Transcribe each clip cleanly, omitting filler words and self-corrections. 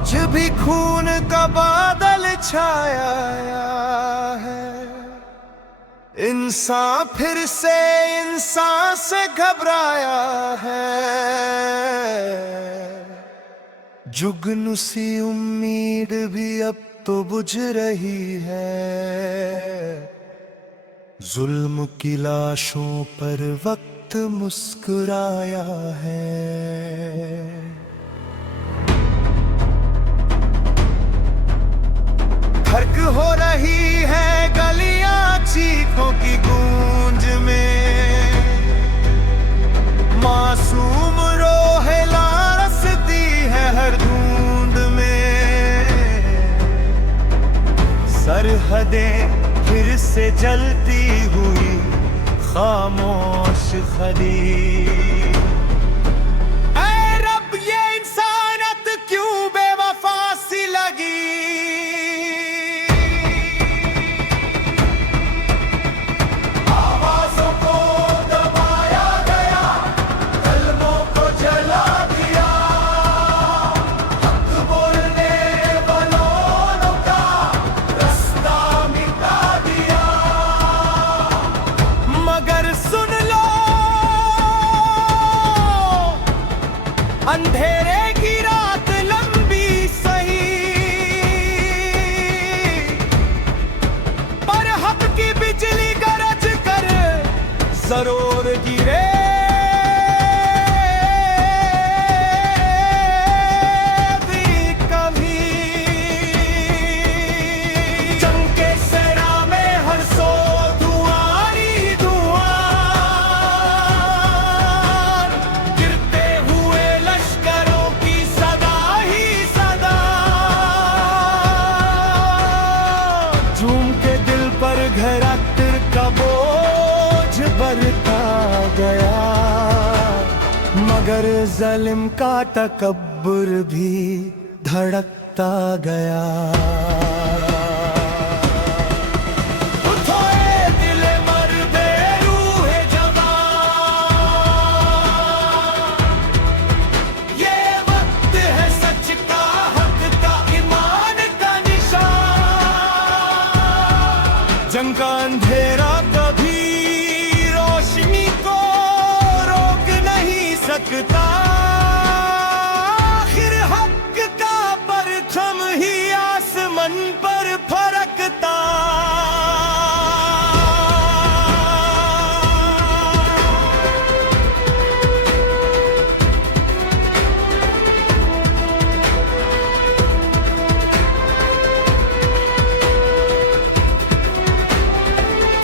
आज भी खून का बादल छाया है। इंसान फिर से इंसान से घबराया है। जुगनू सी उम्मीद भी अब तो बुझ रही है। जुल्म की लाशों पर वक्त मुस्कुराया है। फर्क हो रही है गलियां चीखों की गूंज में। मासूम रोहेला रसती है हर धुंध में। सरहदें फिर से जलती हुई खामोश खली। ऐ रब ये इंसानियत क्यों बेवफा सी लगी। आवाज़ों को दबाया गया, कलमों को जला दिया। हक बोलने वालों का रास्ता मिटा दिया। मगर सुन लो अंधेरे की रात लंबी सही, पर हक की बिजली गरज कर जरूर गिरे। भी कभी जंग के सेना में हर सौ धुआं ही धुआं। गिरते हुए लश्करों की सदा ही सदा। झूम के दिल पर घरा तिर का बोझ बरता गया। मगर जालिम का तकब्बुर भी धड़कता गया। उठो ए दिल मर्दे रूहे जवान, ये वक्त है सच का हक का ईमान का निशान। जंग का अंधेरा कभी रोशनी को रोक नहीं सकता। आखिर हक का परचम ही आसमान पर फरकता।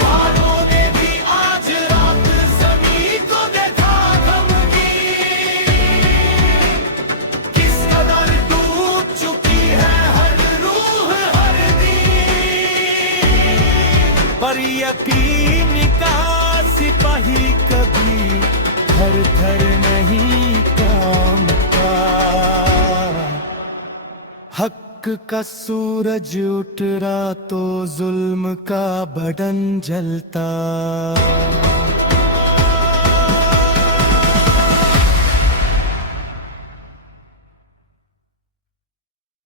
बादलों ने भी आज रात ज़मीं को देखा थमकी। किस कदर टूट चुकी है हर रूह हर दीन। पर यकीन का सिपाही कभी थर थर नहीं कांपता। हक का सूरज उठ रहा तो जुल्म का बदन जलता।